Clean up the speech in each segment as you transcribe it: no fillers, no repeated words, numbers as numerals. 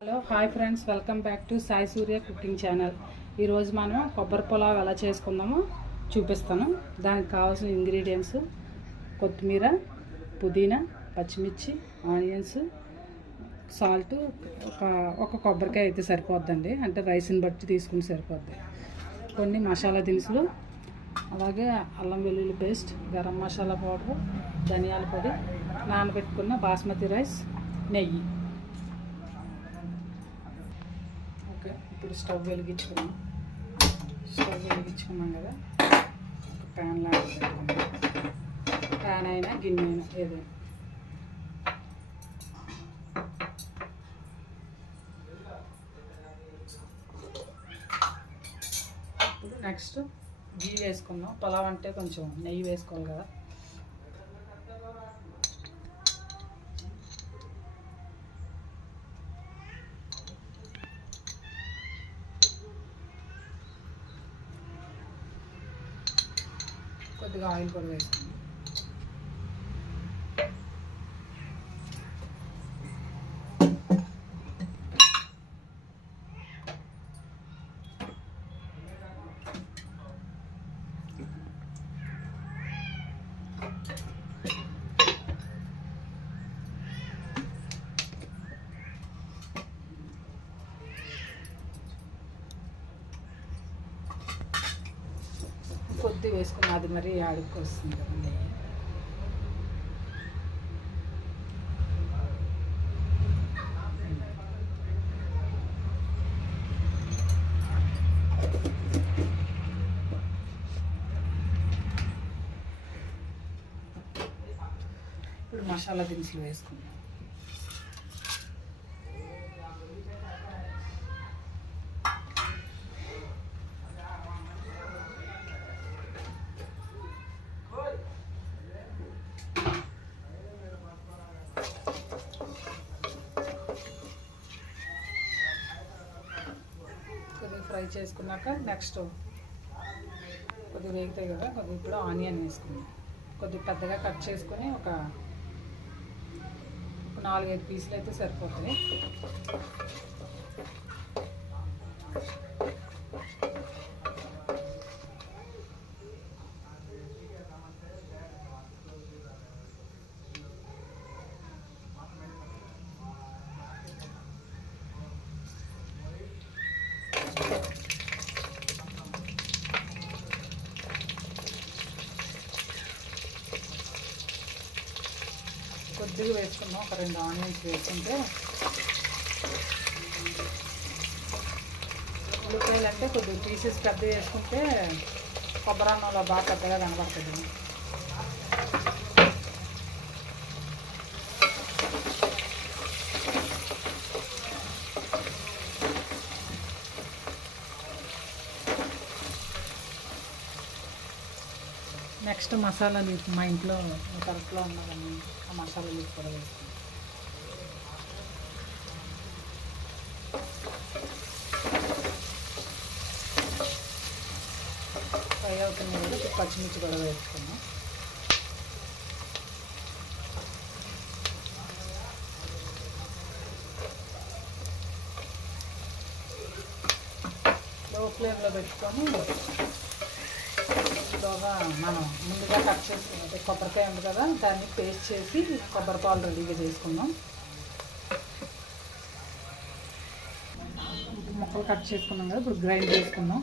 Hello hi friends, welcome back to Sai Surya cooking channel. ఈరోజు మనం కొబ్బరి పులావ్ ఎలా చేసుకుందామో చూపిస్తాను. దానికి కావాల్సిన ఇంగ్రీడియంట్స్ కొత్తిమీర, పుదీనా, పచ్చిమిర్చి, ఆనియన్స్, సాల్ట్, ఒక కొబ్బరికాయ అయితే సరిపోద్దండి. అంటే రైస్ని బట్టి తీసుకుని సరిపోద్ది. కొన్ని మసాలా దినుసులు, అలాగే అల్లం వెల్లుల్లి పేస్ట్, గరం మసాలా పౌడర్, ధనియాల పొడి, నానబెట్టుకున్న బాస్మతి రైస్, నెయ్యి. ఇప్పుడు స్టవ్ వెలిగించుకున్నాం కదా, ఒక ప్యాన్ లాగా పెట్టుకున్నాం. ప్యాన్ అయినా గిన్నె అయినా ఏదైనా. ఇప్పుడు నెక్స్ట్ గీ వేసుకుందాం. పులావ్ అంటే కొంచెం నెయ్యి వేసుకోవాలి కదా. కొద్దిగా ఆయిల్ కూడా వేసుకుందాం. కొద్ది వేసుకుని అది మరి ఆడుకు వస్తుంది కదండి. ఇప్పుడు మసాలా దినుసులు వేసుకుందాం. ఫ్రై చేసుకున్నాక నెక్స్ట్ కొద్దిగా వేగుతాయి కదా, కొద్దిగా ఇప్పుడు ఆనియన్ వేసుకుందాం. కొద్దిగా పెద్దగా కట్ చేసుకొని ఒక 4-5 పీసులు అయితే సరిపోతాయి. కొద్దిగా వేసుకున్నాం. ఒక 2 ఆనియన్స్ వేసుకుంటే, ఉల్లిపాయలు అంటే కొద్దిగా పీసెస్ పెద్ద వేసుకుంటే కొబ్బరి అన్నంలో బాగా పెద్దగా కనబడుతుంది. నెక్స్ట్ మసాలా లీఫ్, మా ఇంట్లో తరపులో ఉన్నదని ఆ మసాలా లీఫ్ కూడా వేస్తాం. ఫ్రై అవుతున్నాయి కదా, పచ్చిమిర్చి కూడా వేసుకున్నాం. లో ఫ్లేమ్లో పెట్టుకొని మనం ముందుగా కట్ చేసుకున్నట్టు కొబ్బరికాయ ఉంది కదా, దాన్ని పేస్ట్ చేసి కొబ్బరి పాలు రెడీగా చేసుకుందాం. ముక్కలు కట్ చేసుకున్నాం కదా, ఇప్పుడు గ్రైండ్ చేసుకుందాం.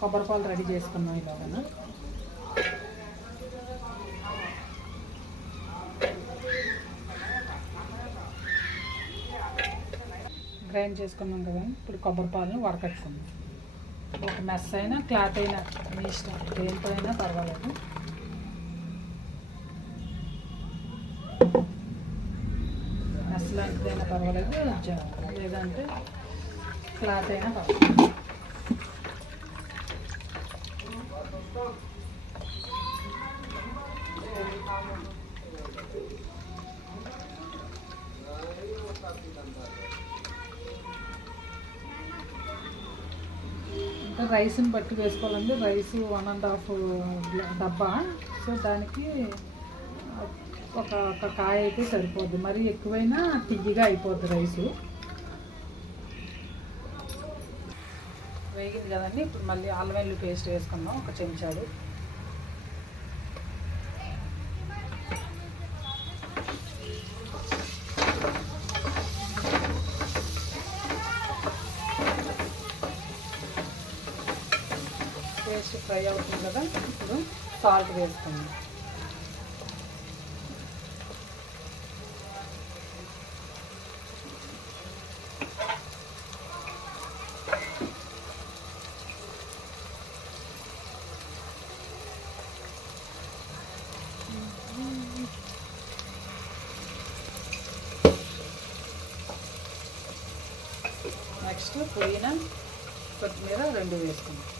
కొబ్బరి పాలు రెడీ చేసుకున్నాం. ఇలాగా గ్రైండ్ చేసుకున్నాం కదా, ఇప్పుడు కొబ్బరి పాలను వడకట్టుకుందాం. ఒక మెస్ అయినా క్లాత్ అయినా మీ ఇష్టం, దేంతో అయినా పర్వాలేదు. మెస్ లాంటిదైనా పర్వాలేదు, లేదంటే క్లాత్ అయినా పర్వాలేదు. ఇంకా రైస్ని బట్టి వేసుకోవాలండి. రైస్ 1.5 డబ్బా. సో దానికి ఒక కాయ అయితే సరిపోద్ది. మరి ఎక్కువైనా తియ్యగా అయిపోద్ది రైసు. వేగింది కదండి. ఇప్పుడు మళ్ళీ అల్లం వెల్లుల్లి పేస్ట్ వేసుకుందాం, ఒక చెంచాడు. పేస్ట్ ఫ్రై అవుతుంది కదా, ఇప్పుడు సాల్ట్ వేసుకుందాం. నెక్స్ట్ పుదీనా కొత్తిమీర 2 వేసుకుందాం.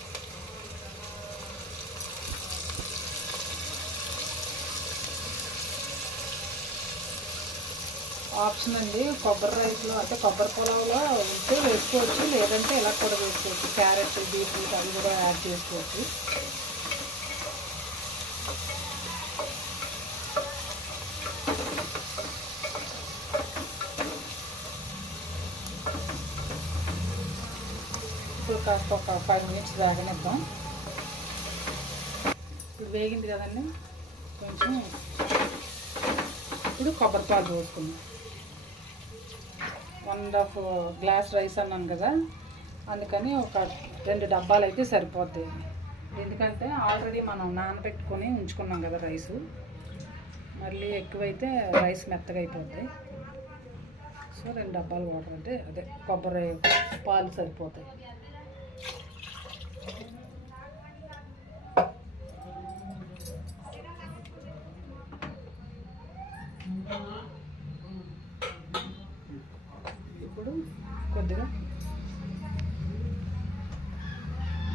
ఆప్షన్ అండి, కొబ్బరి రైస్లో అంటే కొబ్బరి పొలావులో ఉంటే వేసుకోవచ్చు, లేదంటే ఇలా కూడా వేసుకోవచ్చు. క్యారెట్, బీట్రూట్ అవి కూడా యాడ్ చేసుకోవచ్చు. ఇప్పుడు కాస్త ఒక 5 మినిట్స్ వేగనిద్దాం. ఇప్పుడు వేగింది కదండి, కొంచెం ఇప్పుడు కొబ్బరి పాలు పోసుకుందాం. 1.5 గ్లాస్ రైస్ అన్నాను కదా, అందుకని ఒక 2 డబ్బాలు అయితే సరిపోతాయి. ఎందుకంటే ఆల్రెడీ మనం నానబెట్టుకొని ఉంచుకున్నాం కదా రైసు, మళ్ళీ ఎక్కువైతే రైస్ మెత్తగా అయిపోతాయి. సో 2 డబ్బాలు వాటర్ అంటే అదే కొబ్బరి పాలు సరిపోతాయి. ఇప్పుడు కొద్దిగా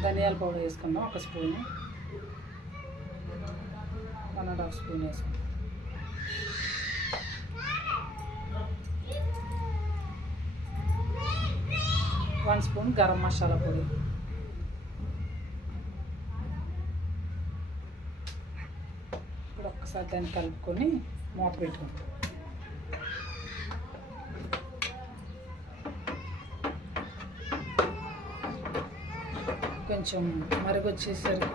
ధనియాల పౌడర్ వేసుకుందాం, 1 స్పూను, 1.5 స్పూన్ వేసుకుందాం. వన్ స్పూన్ గరం మసాలా పొడి, ఇప్పుడు ఒక్కసారి దాన్ని కలుపుకొని మూత పెట్టుకుంటాం. కొంచెం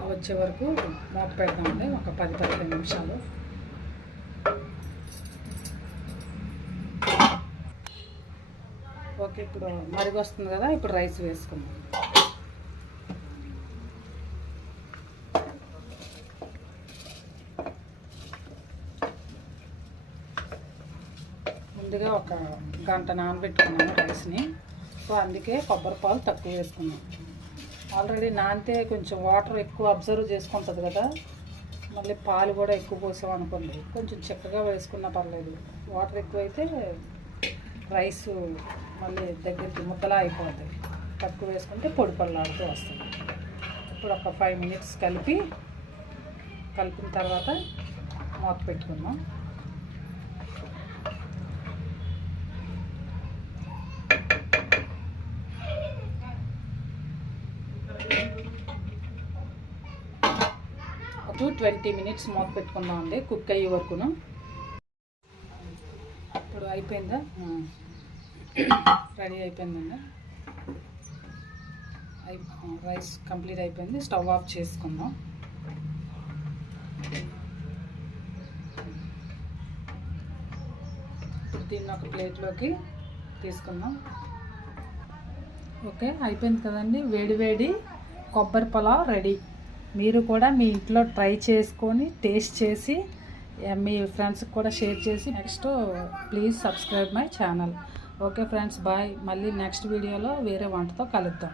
వచ్చే వరకు మూత పెడతామండి, ఒక 10-15 నిమిషాలు. ఓకే, ఇప్పుడు మరిగి వస్తుంది కదా, ఇప్పుడు రైస్ వేసుకుందాం. ముందుగా ఒక గంట నానబెట్టుకున్నాను రైస్ని, సో అందుకే కొబ్బరి పాలు తక్కువ వేసుకున్నాం. ఆల్రెడీ నానితే కొంచెం వాటర్ ఎక్కువ అబ్జర్వ్ చేసుకుంటుంది కదా, మళ్ళీ పాలు కూడా ఎక్కువ పోసాం అనుకోండి, కొంచెం చిక్కగా వేసుకున్నా పర్లేదు. వాటర్ ఎక్కువైతే రైస్ మళ్ళీ దగ్గరికి ముద్దలా అయిపోతుంది. తక్కువ వేసుకుంటే పొడి పళ్ళాడుతూ వస్తుంది. ఇప్పుడు ఒక 5 మినిట్స్ కలిపిన తర్వాత మూత పెట్టుకుందాం. ఒక 20 మినిట్స్ మూత పెట్టుకుందాం అండి, కుక్ అయ్యే వరకును. ఇప్పుడు అయిపోయిందా, రెడీ అయిపోయిందండి. రైస్ కంప్లీట్ అయిపోయింది. స్టవ్ ఆఫ్ చేసుకుందాం. ఇప్పుడు దీన్ని ఒక ప్లేట్లోకి తీసుకుందాం. ఓకే, అయిపోయింది కదండి. వేడి కొబ్బరి పులావ్ రెడీ. మీరు కూడా మీ ఇంట్లో ట్రై చేసుకొని టేస్ట్ చేసి మీ ఫ్రెండ్స్కి కూడా షేర్ చేసి next please subscribe my channel. Okay friends, bye. మళ్ళీ నెక్స్ట్ వీడియోలో వేరే వంటతో కలుద్దాం.